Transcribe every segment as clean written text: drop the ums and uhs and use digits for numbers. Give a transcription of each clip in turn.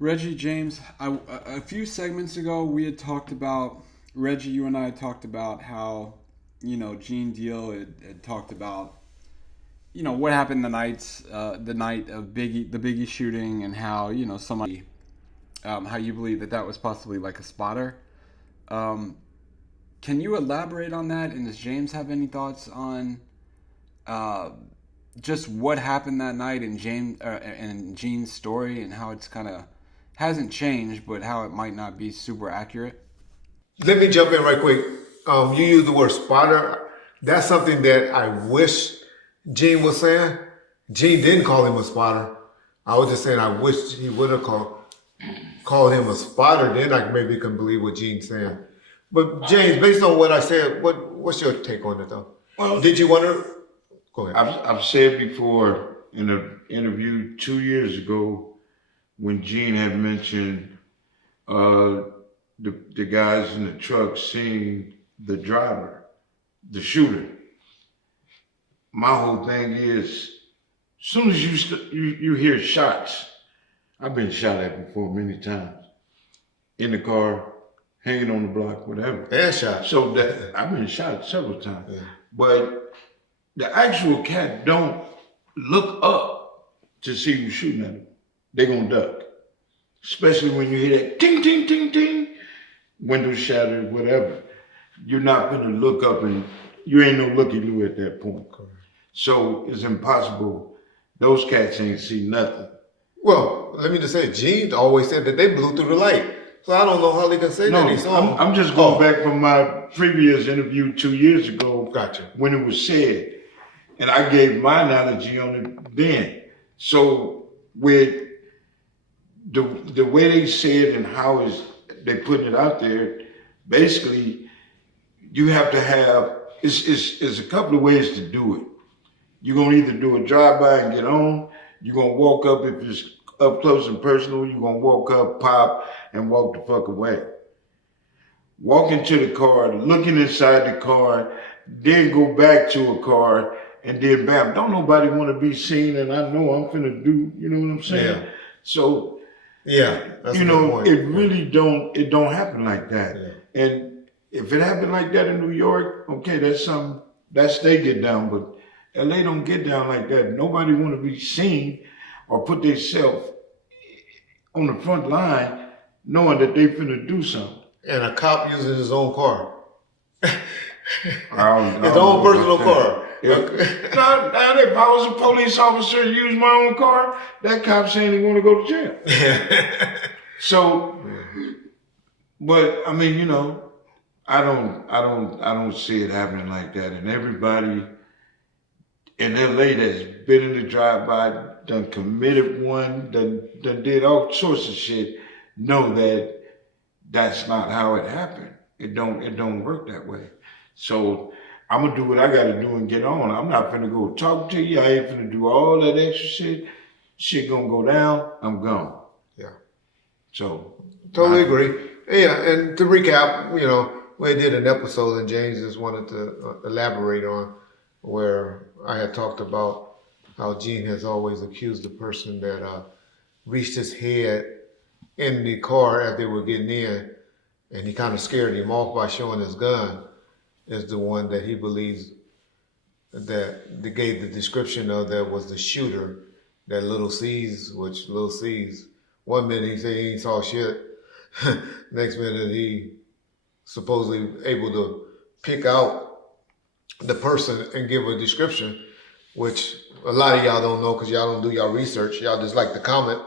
Reggie James, a few segments ago we had talked about Reggie. You and I had talked about how Gene Deal had talked about what happened the night of the Biggie shooting, and how somebody how you believe that was possibly like a spotter. Um, can you elaborate on that? And does James have any thoughts on uh, just what happened that night and and Gene's story, and how it's kind of hasn't changed, but how it might not be super accurate? Let me jump in right quick. You use the word spotter. That's something that I wish Gene was saying. Gene didn't call him a spotter. I was just saying I wish he would have called him a spotter. Then I maybe can believe what Gene's saying. But James, based on what I said, what's your take on it though? Well, Did you want to go ahead? I've said before in an interview 2 years ago when Gene had mentioned uh, the guys in the truck seeing the driver, the shooter. My whole thing is, as soon as you hear shots, I've been shot at before many times, in the car, hanging on the block, whatever. And shot. So that I've been shot several times, Yeah. but the actual cat don't look up to see who's shooting at them. They gonna duck, especially when you hear that ting ting ting ting, window shattered, whatever. You're not gonna look up, and you ain't no looky-loo at that point. So it's impossible. Those cats ain't see nothing. Well, let me just say, Gene always said that they blew through the light. So I don't know how they can say No, that they saw him. I'm just going back from my previous interview 2 years ago. Gotcha. When it was said, and I gave my analogy on it then. So with the way they said and how they putting it out there, basically you have to have it's a couple of ways to do it. You're gonna either do a drive-by and get on. You're gonna walk up if it's up close and personal. You're gonna walk up, pop, and walk the fuck away. Walk into the car, looking inside the car, then go back to a car, and then bam. Don't nobody want to be seen, and I know I'm finna do. You know what I'm saying? Yeah. So Yeah, that's you a good know, point. it really don't happen like that. Yeah. And if it happened like that in New York, okay, that's something that's they get down, but LA don't get down like that. Nobody want to be seen or put themselves on the front line knowing that they finna do something. And a cop using his own car. I His own personal car. Now, if I was a police officer and used my own car, that cop saying he want to go to jail. So, but I mean, you know, I don't see it happening like that. And everybody in LA that's been in the drive-by, done committed one, done did all sorts of shit, know that that's not how it happened. It don't work that way. So I'm gonna do what I gotta do and get on. I'm not finna go talk to you. I ain't finna do all that extra shit. Shit gonna go down, I'm gone. Yeah. So Totally agree. Yeah, and to recap, you know, we did an episode and James just wanted to elaborate on where I had talked about how Gene has always accused the person that reached his head in the car as they were getting in, and he kind of scared him off by showing his gun, is the one that he believes that they gave the description of that was the shooter, that Little C's, which Little C's, one minute he said he ain't saw shit, next minute he supposedly able to pick out the person and give a description, which a lot of y'all don't know because y'all don't do y'all research. Y'all just like to comment.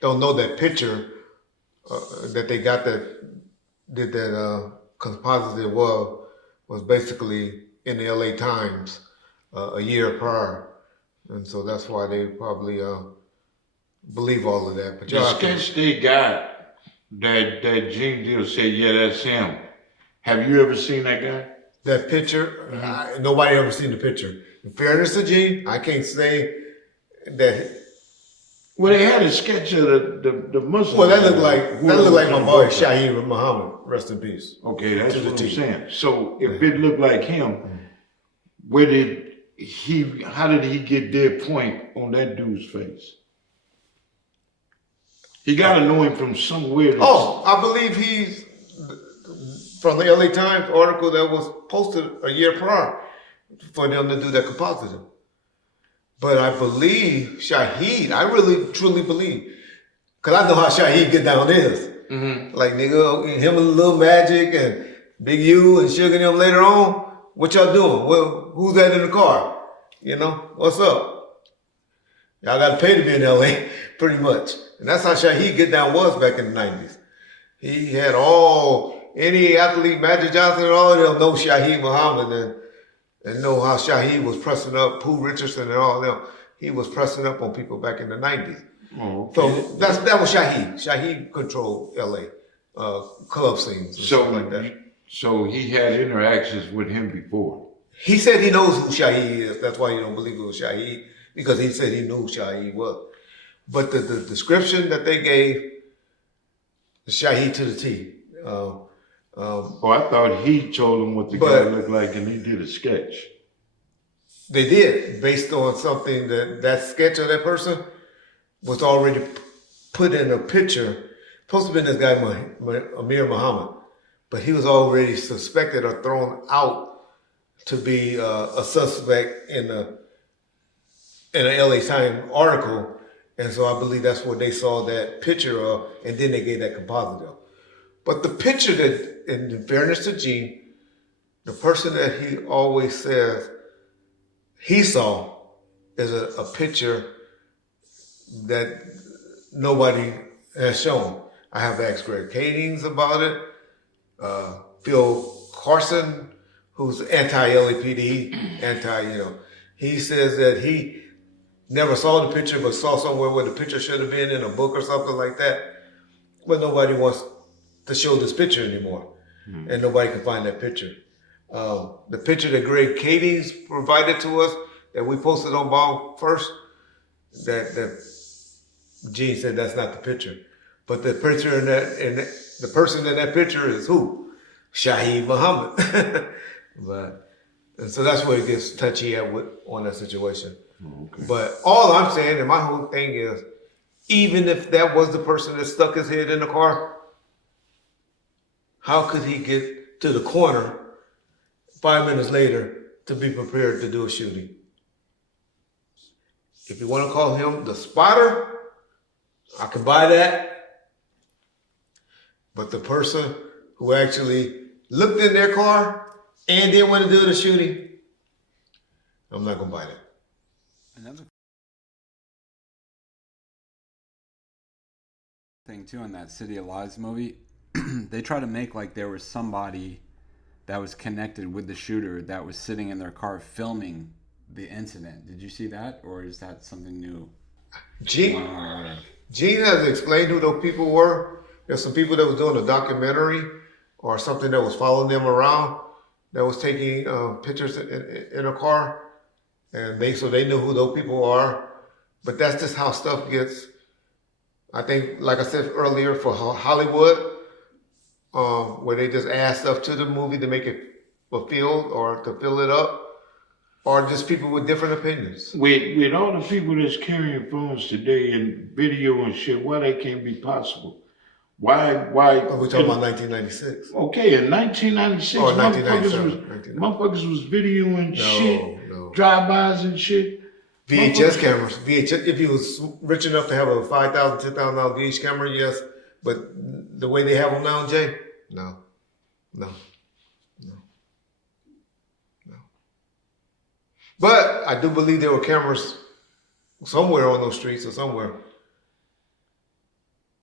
Don't know that picture that they got that did that composite was basically in the LA Times a year prior. And so that's why they probably believe all of that. But the y'all sketch they got that Gene Deal said, yeah, that's him. Have you ever seen that guy? that picture, nobody ever seen the picture. In fairness to Gene, I can't say that. Well, they had a sketch of the Muslim. Well, that looked like my boy Shaheed Muhammad. Rest in peace. Okay, that's To the what I'm T. saying. So if it looked like him, where did how did he get dead point on that dude's face? He got to know him from somewhere. Oh, I believe he's from the LA Times article that was posted a year prior for them to do that compositing. But I believe Shaheed, I really truly believe, because I know how Shaheed get down is. Mm-hmm. Like, nigga, him and Lil Magic and Big U and Sugar and them later on, what y'all doing? Well, who's that in the car? You know, what's up? Y'all got to pay to be in LA, pretty much. And that's how Shaheed Get Down was back in the 90s. He had any athlete, Magic Johnson and all of them know Shaheed Muhammad and know how Shaheed was pressing up, Pooh Richardson and all of them. He was pressing up on people back in the 90s. Oh, okay. So that was Shaheed. Shaheed controlled LA club scenes and stuff like that. So he had interactions with him before. He said he knows who Shaheed is. That's why you don't believe it was Shaheed, because he said he knew who Shaheed was. But the description that they gave, Shaheed to the T. I thought he told him what the guy looked like, and he did a sketch. They did, based on something that sketch of that person was already put in a picture. Supposed to have been this guy, Amir Muhammad, but he was already suspected or thrown out to be a suspect in an LA Times article. And so I believe that's what they saw that picture of, and then they gave that composite of. But the picture that, in fairness to Gene, the person that he always says he saw is a picture that nobody has shown. I have asked Greg Kadings about it. Phil Carson, who's anti-LAPD, he says that he never saw the picture, but saw somewhere where the picture should have been in a book or something like that. But nobody wants to show this picture anymore. And nobody can find that picture. The picture that Greg Kadings provided to us, that we posted on Ball first, that Gene said that's not the picture. But the picture the person in that picture is who? Shaheed Muhammad. And so that's where it gets touchy on that situation. Okay. But all I'm saying, and my whole thing is, even if that was the person that stuck his head in the car, how could he get to the corner 5 minutes later to be prepared to do a shooting? If you want to call him the spotter, I can buy that. But the person who actually looked in their car and didn't want to do the shooting, I'm not going to buy that. Another thing too in that City of Lies movie, they try to make like there was somebody that was connected with the shooter that was sitting in their car filming the incident. Did you see that, or is that something new? Gene has explained who those people were. There's some people that was doing a documentary or something that was following them around, that was taking pictures in a car. And they knew who those people are. But that's just how stuff gets. I think, like I said earlier, for Hollywood, where they just add stuff to the movie to make it fulfilled or to fill it up, or just people with different opinions. With all the people that's carrying phones today and video and shit, why that can't be possible? Why? Are we talking about 1996? Okay, in 1996, or 1997. Motherfuckers was videoing shit, drive-bys and shit. VHS cameras. If you was rich enough to have a $5,000, $10,000 VHS camera, yes. But the way they have them now, Jay, no. But I do believe there were cameras somewhere on those streets or somewhere.